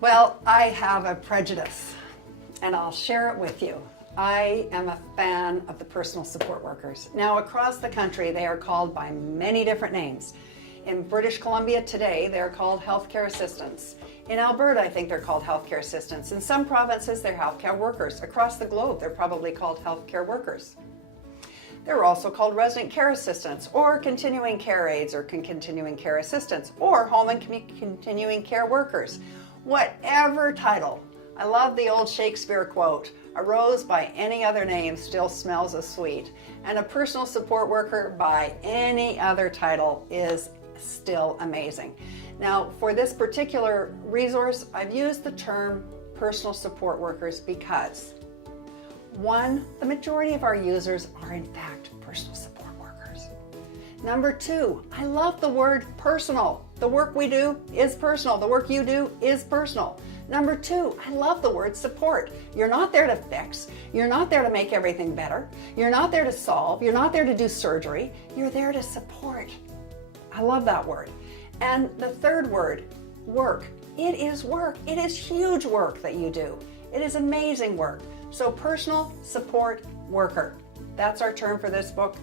Well, I have a prejudice, and I'll share it with you. I am a fan of the personal support workers. Now, across the country, they are called by many different names. In British Columbia today, they're called healthcare assistants. In Alberta, I think they're called healthcare assistants. In some provinces, they're healthcare workers. Across the globe, they're probably called healthcare workers. They're also called resident care assistants, or continuing care aides, or continuing care assistants, or home and continuing care workers. Whatever title. I love the old Shakespeare quote, "A rose by any other name still smells as sweet," and a personal support worker by any other title is still amazing. Now, for this particular resource, I've used the term personal support workers because, one, the majority of our users are in fact personal support workers. Number two, I love the word personal. The work we do is personal. The work you do is personal. Number two, I love the word support. You're not there to fix. You're not there to make everything better. You're not there to solve. You're not there to do surgery. You're there to support. I love that word. And the third word, work. It is work. It is huge work that you do. It is amazing work. So personal support worker. That's our term for this book.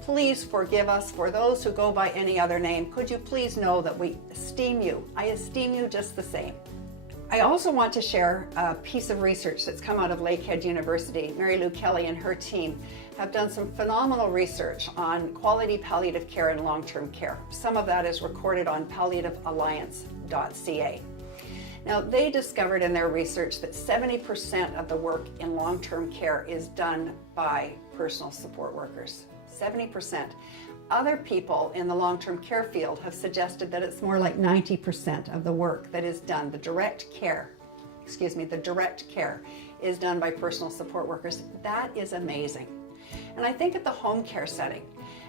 Please forgive us. For those who go by any other name, could you please know that we esteem you. I esteem you just the same. I also want to share a piece of research that's come out of Lakehead University. Mary Lou Kelly and her team have done some phenomenal research on quality palliative care and long-term care. Some of that is recorded on palliativealliance.ca. Now, they discovered in their research that 70% of the work in long-term care is done by personal support workers. 70%. Other people in the long-term care field have suggested that it's more like 90% of the work that is done, the direct care is done by personal support workers. That is amazing. And I think at the home care setting,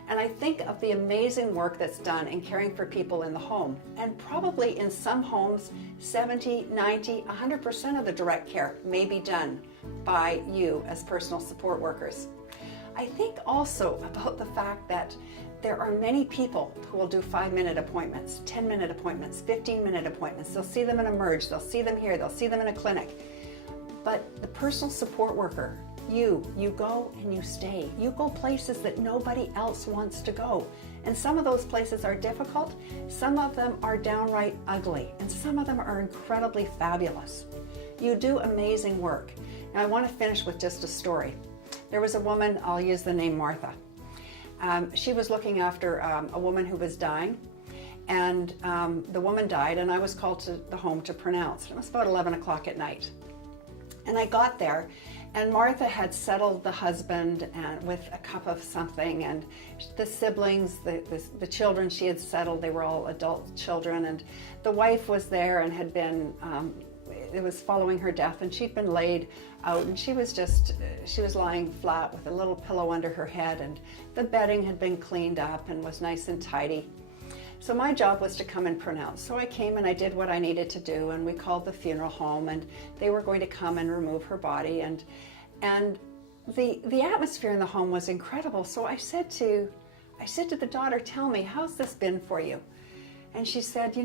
and I think of the amazing work that's done in caring for people in the home. And probably in some homes, 70, 90, 100% of the direct care may be done by you as personal support workers. I think also about the fact that there are many people who will do 5-minute appointments, 10-minute appointments, 15-minute appointments. They'll see them in a merge, they'll see them here, they'll see them in a clinic. But the personal support worker, you go and you stay. You go places that nobody else wants to go. And some of those places are difficult, some of them are downright ugly, and some of them are incredibly fabulous. You do amazing work. Now I want to finish with just a story. There was a woman, I'll use the name Martha. She was looking after a woman who was dying, and the woman died, and I was called to the home to pronounce. It was about 11 o'clock at night. And I got there, and Martha had settled the husband with a cup of something, and the siblings, the children she had settled, they were all adult children, and the wife was there and had been, it was following her death, and she'd been laid out, and she was lying flat with a little pillow under her head, and the bedding had been cleaned up and was nice and tidy. So my job was to come and pronounce. So I came and I did what I needed to do, and we called the funeral home, and they were going to come and remove her body, and the atmosphere in the home was incredible. So I said to the daughter, "Tell me, how's this been for you?" And she said,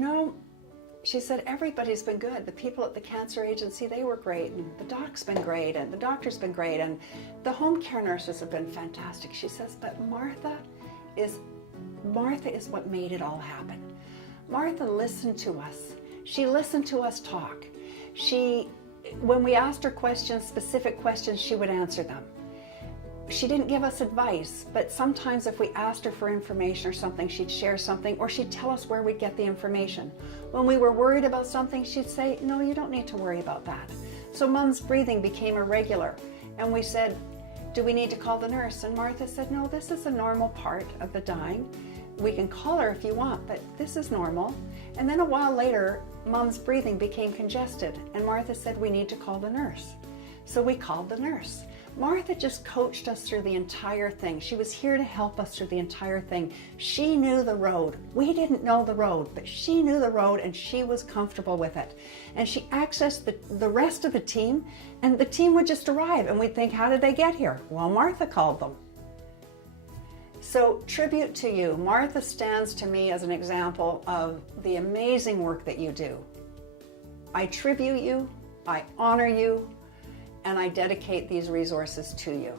"Everybody's been good. The people at the cancer agency, they were great, and the doc's been great, and the doctor's been great, and the home care nurses have been fantastic." She says, "But Martha is what made it all happen. Martha listened to us. She listened to us talk. When we asked her questions, specific questions, she would answer them. She didn't give us advice, but sometimes if we asked her for information or something, she'd share something, or she'd tell us where we'd get the information. When we were worried about something, she'd say, 'No, you don't need to worry about that.' So Mom's breathing became irregular, and we said, 'Do we need to call the nurse?' And Martha said, 'No, this is a normal part of the dying. We can call her if you want, but this is normal.' And then a while later, Mom's breathing became congested, and Martha said, 'We need to call the nurse.' So we called the nurse. Martha just coached us through the entire thing. She was here to help us through the entire thing. She knew the road. We didn't know the road, but she knew the road, and she was comfortable with it. And she accessed the rest of the team, and the team would just arrive, and we'd think, 'How did they get here?' Well, Martha called them. So tribute to you. Martha stands to me as an example of the amazing work that you do. I tribute you, I honor you, and I dedicate these resources to you.